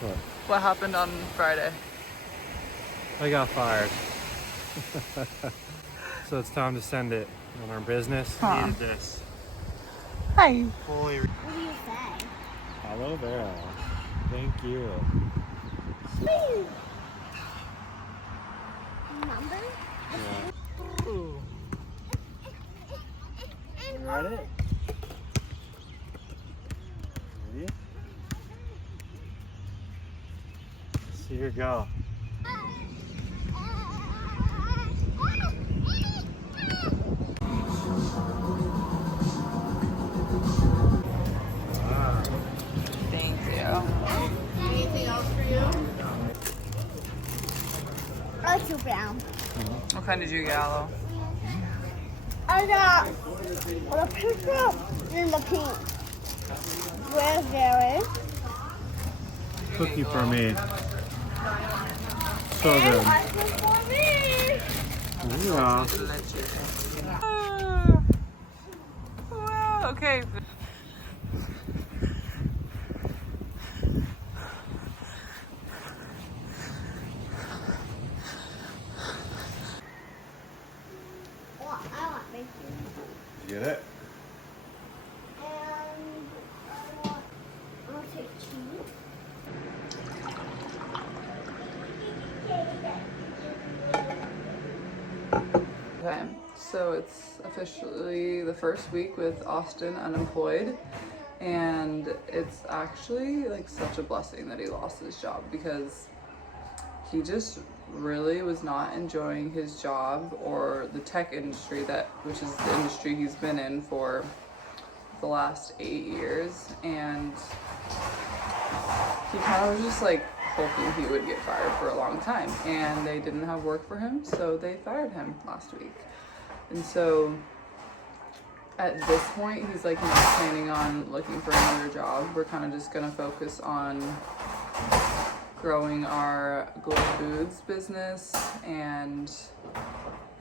What? What happened on Friday? I got fired. So it's time to send it on our business. Huh. Needed this. Hi. Holy. What do you say? Hello there. Thank you. Sweet. Number? Yeah. Ooh. You ready? Ready? So here you go. Thank you. Anything else for you? I like brown. What kind did you get, Aloe? I got the purple and the pink. Where's Jerry? Cookie for me. So And good. I just for me. Yeah. Ah. Wow. Okay. Oh, I want bacon. Get it? And I want to take cheese. Okay, so it's officially the first week with Austin unemployed, and it's actually like such a blessing that he lost his job because he just really was not enjoying his job or the tech industry, which is the industry he's been in for the last 8 years, and he kind of was just like hoping he would get fired for a long time, and they didn't have work for him, so they fired him last week. And so at this point he's like not planning on looking for another job. We're kind of just gonna focus on growing our Glow Foods business and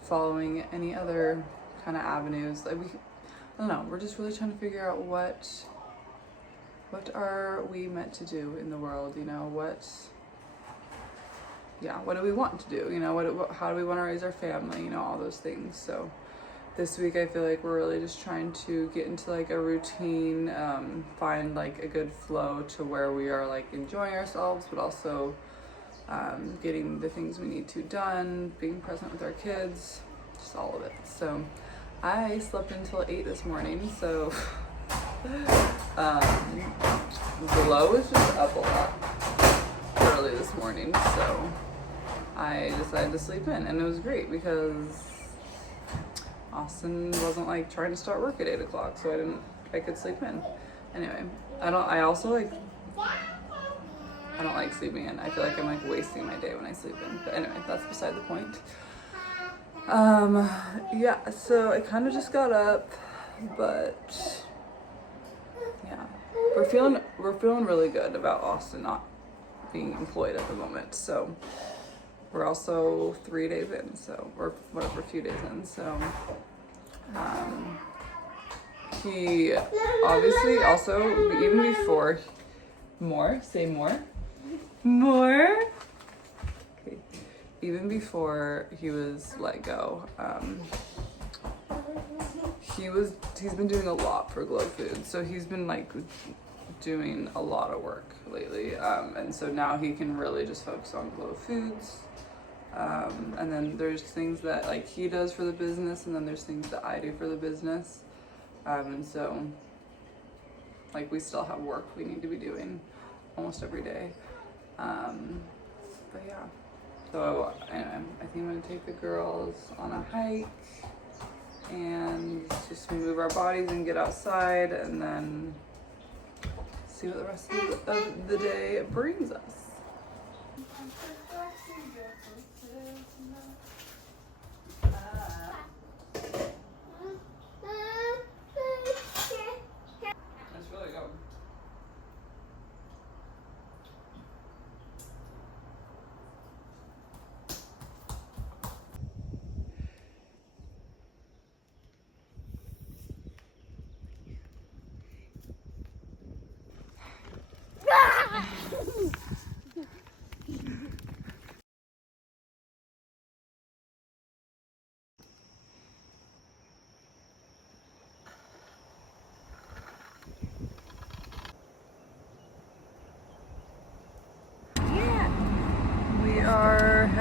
following any other kind of avenues. Like I don't know, we're just really trying to figure out what are we meant to do in the world, you know, what do we want to do, you know, how do we want to raise our family, you know, all those things. So this week I feel like we're really just trying to get into like a routine, find like a good flow to where we are like enjoying ourselves, but also getting the things we need to done, being present with our kids, just all of it. So I slept until 8 this morning, so Glow was just up a lot early this morning, so I decided to sleep in, and it was great because Austin wasn't like trying to start work at 8 o'clock, so I could sleep in. Anyway, I don't like sleeping in. I feel like I'm like wasting my day when I sleep in. But anyway, that's beside the point. Yeah, so I kind of just got up, but yeah, we're feeling really good about Austin not being employed at the moment. So we're also 3 days in, so or whatever, a few days in. So he obviously also, even before more. Okay. Even before he was let go, he's been doing a lot for Glow Foods. So he's been like doing a lot of work lately, and so now he can really just focus on Glow Foods. And then there's things that like he does for the business, and then there's things that I do for the business. And so like we still have work we need to be doing almost every day. But yeah, so anyway, I think I'm gonna take the girls on a hike and just move our bodies and get outside, and then see what the rest of the day brings us. Let's really go.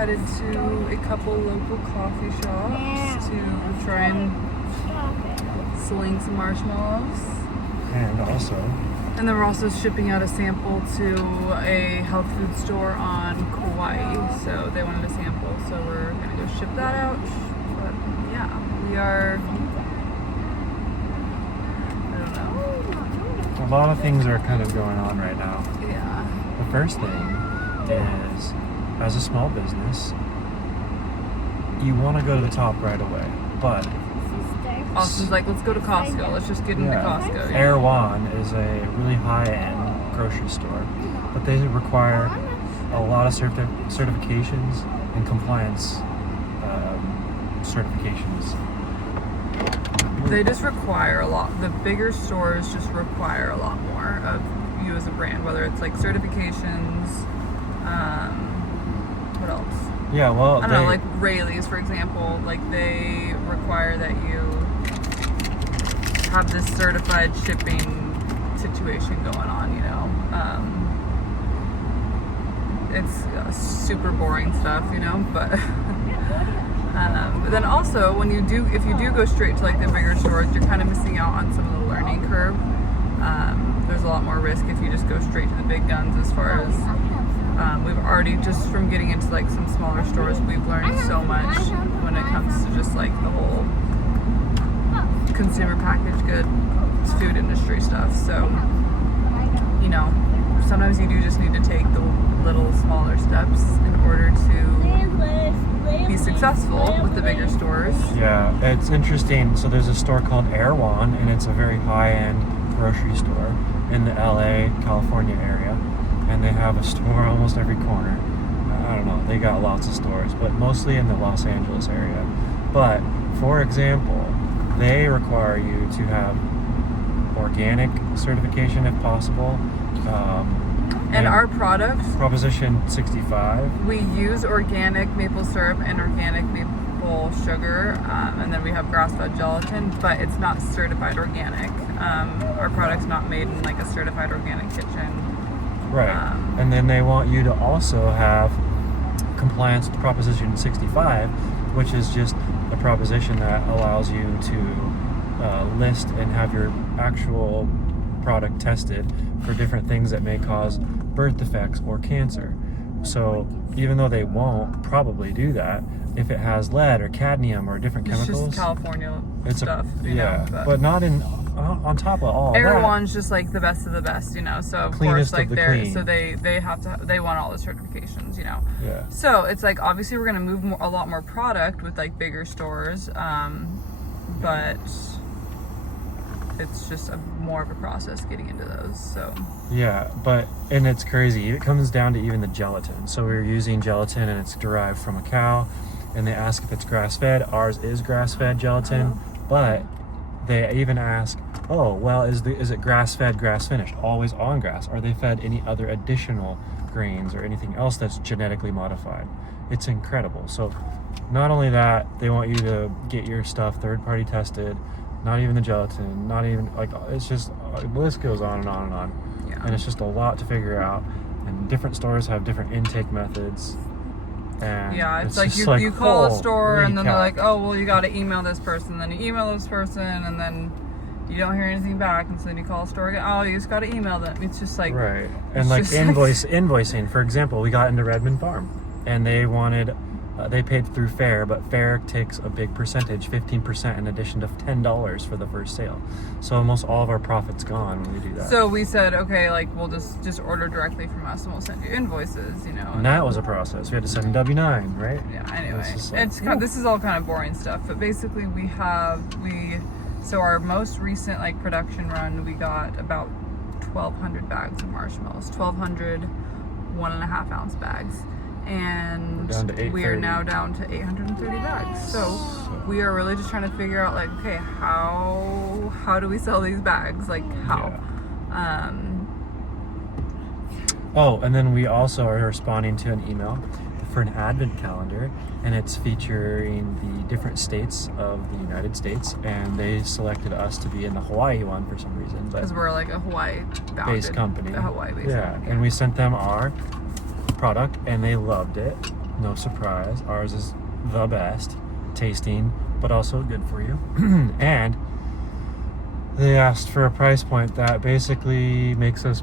headed to a couple local coffee shops to try and sling some marshmallows. And then we're also shipping out a sample to a health food store on Kauai. So they wanted a sample, so we're gonna go ship that out. But yeah, we are, I don't know. A lot of things are kind of going on right now. Yeah. The first thing is, as a small business, you want to go to the top right away, but Austin's like, let's go to Costco. Let's just get into Costco. Yeah. Erewhon is a really high-end grocery store, but they require a lot of certifications and compliance certifications. They just require a lot. The bigger stores just require a lot more of you as a brand, whether it's like certifications. What else? Yeah, well, I don't know, like Rayleigh's, for example. Like they require that you have this certified shipping situation going on. You know, it's super boring stuff. You know, but. But then also, if you do go straight to like the bigger stores, you're kind of missing out on some of the learning curve. There's a lot more risk if you just go straight to the big guns. As far as we've already, just from getting into like some smaller stores, we've learned so much when it comes to just like the whole consumer packaged goods, food industry stuff. So, you know, sometimes you do just need to take the little smaller steps in order to be successful with the bigger stores. Yeah, it's interesting. So there's a store called Erewhon, and it's a very high-end grocery store in the LA, California area, and they have a store almost every corner. I don't know, they got lots of stores, but mostly in the Los Angeles area. But, for example, they require you to have organic certification if possible. And our products, Proposition 65. we use organic maple syrup and organic maple sugar, and then we have grass-fed gelatin, but it's not certified organic. Our product's not made in like a certified organic kitchen. Right. And then they want you to also have compliance with Proposition 65, which is just a proposition that allows you to list and have your actual product tested for different things that may cause birth defects or cancer. So even though they won't probably do that, if it has lead or cadmium or different It's chemicals, just California it's stuff, you yeah, know. but not on top of all Erewhon's just like the best of the best, you know. So of Cleanest course, like of the they're clean. so they want all the certifications, you know. Yeah. So it's like obviously we're gonna move a lot more product with like bigger stores, but it's just more of a process getting into those. So Yeah, and it's crazy. It comes down to even the gelatin. So we're using gelatin and it's derived from a cow, and they ask if it's grass-fed. Ours is grass-fed gelatin, but they even ask, oh, well, is it grass-fed, grass-finished? Always on grass. Are they fed any other additional grains or anything else that's genetically modified? It's incredible. So not only that, they want you to get your stuff third-party tested. Not even the gelatin, not even, like, it's just, the list goes on and on and on. yeah. And it's just a lot to figure out. And different stores have different intake methods. And Yeah, it's like just you call a holy store and then they're cow. like, oh, well, you got to email this person. Then you email this person and then you don't hear anything back. And so then you call a store again. Oh, you just got to email them. It's just like, Right. it's And like just invoicing, for example, we got into Redmond Farm and they wanted, they paid through Fair, but Fair takes a big percentage, 15% in addition to $10 for the first sale. So almost all of our profit's gone when we do that. So we said, okay, like we'll just order directly from us and we'll send you invoices, you know. And that was a process. We had to send a W-9, right? Yeah, anyway, just like, it's kind of, this is all kind of boring stuff, but basically so our most recent like production run, we got about 1,200 bags of marshmallows, 1,200 1.5 ounce bags, and We're down to we are 830. now down to 830 bags. So we are really just trying to figure out like, okay, how do we sell these bags? Like how? Oh, and then we also are responding to an email for an advent calendar, and it's featuring the different states of the United States, and they selected us to be in the Hawaii one for some reason, but Because we're like a based company. a Hawaii based Yeah, company. and we sent them our product, and they loved it. No surprise. Ours is the best tasting, but also good for you. And they asked for a price point that basically makes us.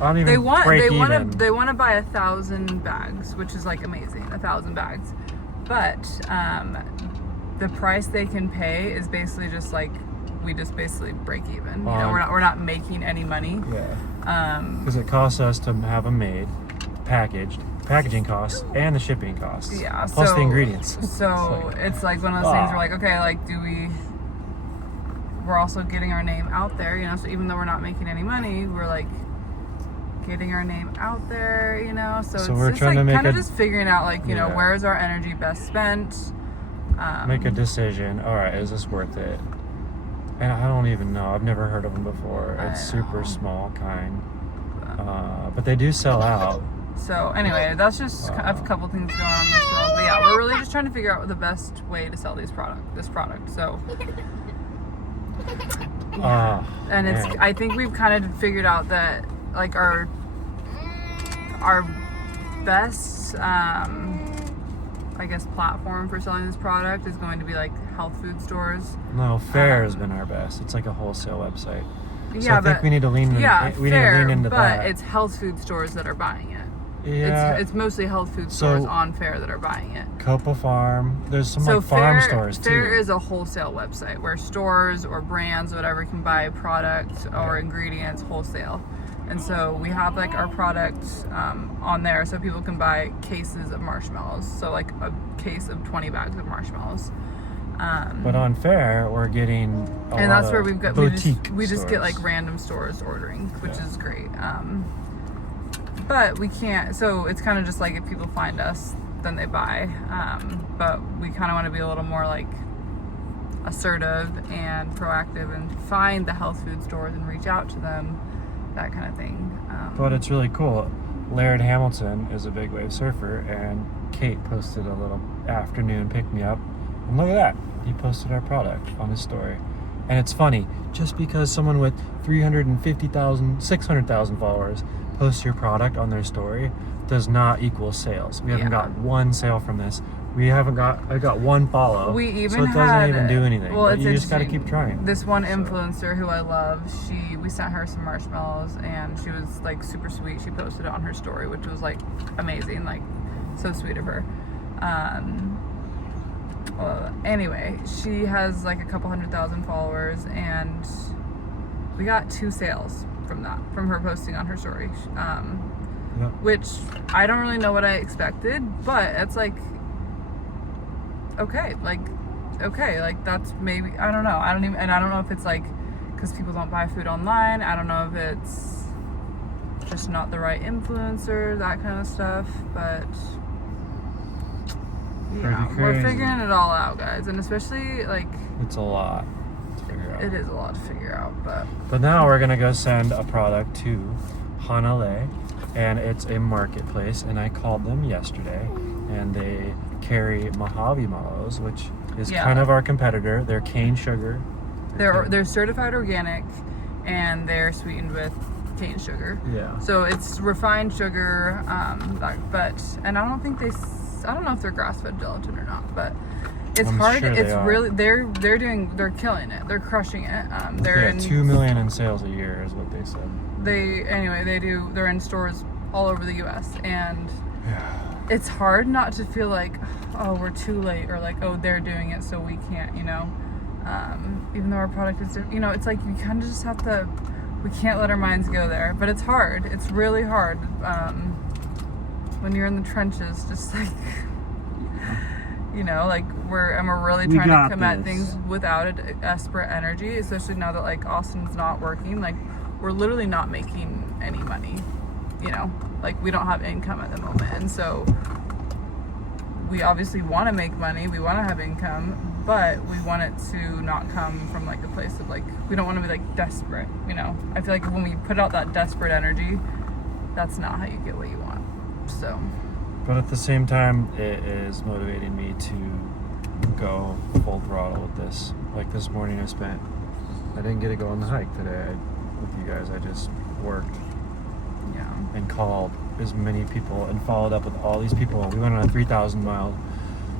I don't even break even. They want to buy 1,000 bags, which is like amazing, 1,000 bags. But the price they can pay is basically just like we just basically break even. You know, we're not making any money. Yeah. Because it costs us to have them made, packaged, packaging costs, and the shipping costs. Yeah. Plus the ingredients. So it's like one of those things where like, okay, like we're also getting our name out there, you know. So even though we're not making any money, we're like getting our name out there, you know. So it's we're just trying like to make kind of just figuring out like, you know, Yeah. where's our energy best spent. Make a decision. All right, is this worth it? And I don't even know. I've never heard of them before. It's super small kind, but they do sell out. So anyway, that's just a couple things going on in this world. But yeah, we're really just trying to figure out the best way to sell this product. So, and it's. Man. I think we've kind of figured out that like our best, I guess, platform for selling this product is going to be like health food stores. No, Fair has been our best. It's like a wholesale website. So Yeah, I think we need to lean. Yeah, we fair, need to lean into but that. it's health food stores that are buying it. Yeah. It's mostly health food stores on Fair that are buying it. Copa Farm. There's some like farm stores too. Fair is a wholesale website where stores or brands, whatever, can buy products or ingredients wholesale. And so we have like our products on there, so people can buy cases of marshmallows. So like a case of 20 bags of marshmallows. But on Fair, we're getting and that's where we've got boutique we just get stores. like random stores ordering, which is great. But we can't. So it's kind of just like if people find us, then they buy. But we kind of want to be a little more like assertive and proactive and find the health food stores and reach out to them, that kind of thing. But it's really cool. Laird Hamilton is a big wave surfer, and Kate posted a little afternoon pick me up. And look at that. He posted our product on his story. And it's funny, just because someone with 350,000, 600,000 followers posts your product on their story does not equal sales. We haven't got one sale from this. I got one follow. We even so it doesn't even do anything. Well, but it's you just got to keep trying. This one influencer who I love, we sent her some marshmallows, and she was like super sweet. She posted it on her story, which was like amazing, like so sweet of her. Anyway, she has like a couple 100,000 followers, and we got 2 sales from her posting on her story. Which I don't really know what I expected, but it's like okay, like that's maybe, I don't know. I don't know if it's like because people don't buy food online. I don't know if it's just not the right influencer, that kind of stuff, but yeah, we're figuring it all out, guys, and especially like it's a lot to figure out. It is a lot to figure out, but now we're gonna go send a product to Hanalei, and it's a marketplace, and I called them yesterday, and they carry Mojave mallows, which is kind of our competitor. They're cane sugar. They're certified organic, and they're sweetened with cane sugar. Yeah. So it's refined sugar, and I don't know if they're grass-fed gelatin or not, but it's hard. Sure it's really they're killing it. They're crushing it. They're in 2 million in sales a year is what they said. They're in stores all over the U.S. and it's hard not to feel like, oh, we're too late, or like, oh, they're doing it so we can't, you know. Even though our product is, you know, it's like you kind of just have to. We can't let our minds go there, but it's hard. It's really hard when you're in the trenches, just like, you know, like we're really trying to come at things without a desperate energy, especially now that like Austin's not working. Like we're literally not making any money, you know, like we don't have income at the moment, and so we obviously want to make money, we want to have income, but we want it to not come from like a place of like, we don't want to be like desperate, you know. I feel like when we put out that desperate energy, that's not how you get what you want. So, but at the same time, it is motivating me to go full throttle with this. Like this morning I didn't get to go on the hike today with you guys. I just worked. Yeah. and called as many people and followed up with all these people. We went on a 3,000-mile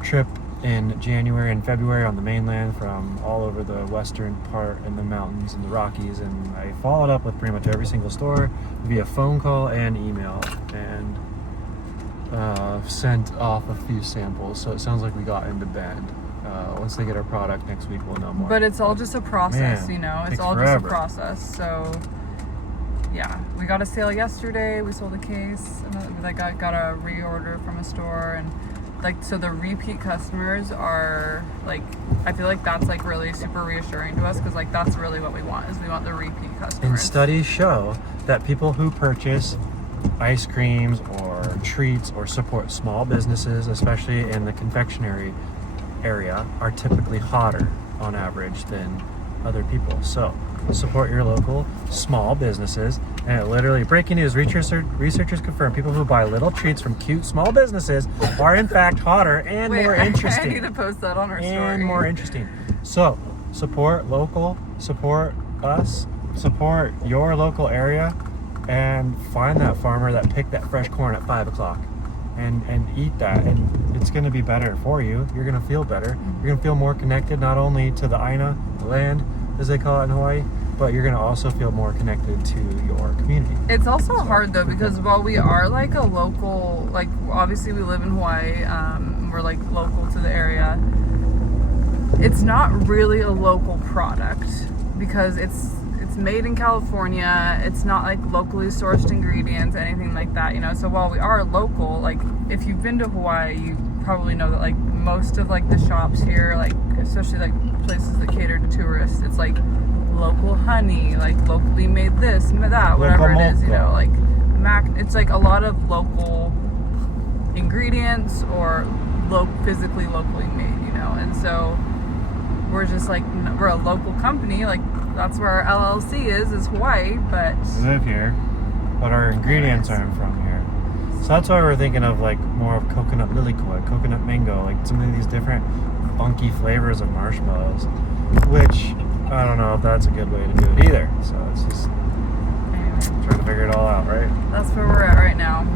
trip in January and February on the mainland from all over the western part and the mountains and the Rockies, and I followed up with pretty much every single store via phone call and email, and sent off a few samples. So it sounds like we got into Bend. Once they get our product next week, we'll know more. But it's all just a process, Man, you know. It's takes all forever. just a process. So yeah, we got a sale yesterday. We sold a case. I got a reorder from a store, and like, so the repeat customers are like, I feel like that's like really super reassuring to us, because like that's really what we want, is we want the repeat customers. And studies show that people who purchase ice creams or treats or support small businesses, especially in the confectionery area, are typically hotter on average than other people. So support your local small businesses. And it literally, breaking news, researchers confirm people who buy little treats from cute small businesses are in fact hotter and Wait, more interesting. I need to post that on our story. And more interesting. So support local, support us, support your local area, and find that farmer that picked that fresh corn at 5 o'clock and eat that, and it's going to be better for you. You're going to feel better. You're going to feel more connected, not only to the Aina, the land as they call it in Hawaii, but you're going to also feel more connected to your community. It's also hard though, because while we are like a local, like obviously we live in Hawaii, we're like local to the area, it's not really a local product, because it's made in California. It's not like locally sourced ingredients, anything like that, you know. So while we are local, like if you've been to Hawaii, you probably know that like most of like the shops here, like especially like places that cater to tourists, it's like local honey, like locally made this and that, whatever it is, you know, like it's like a lot of local ingredients or physically locally made, you know. And so we're just like, we're a local company, like that's where our LLC is Hawaii, but We live here, but our ingredients aren't from here. So that's why we're thinking of like more of coconut lilikoi, coconut mango, like some of these different funky flavors of marshmallows, which I don't know if that's a good way to do it either. So it's just anyway, trying to figure it all out, right? that's where we're at right now.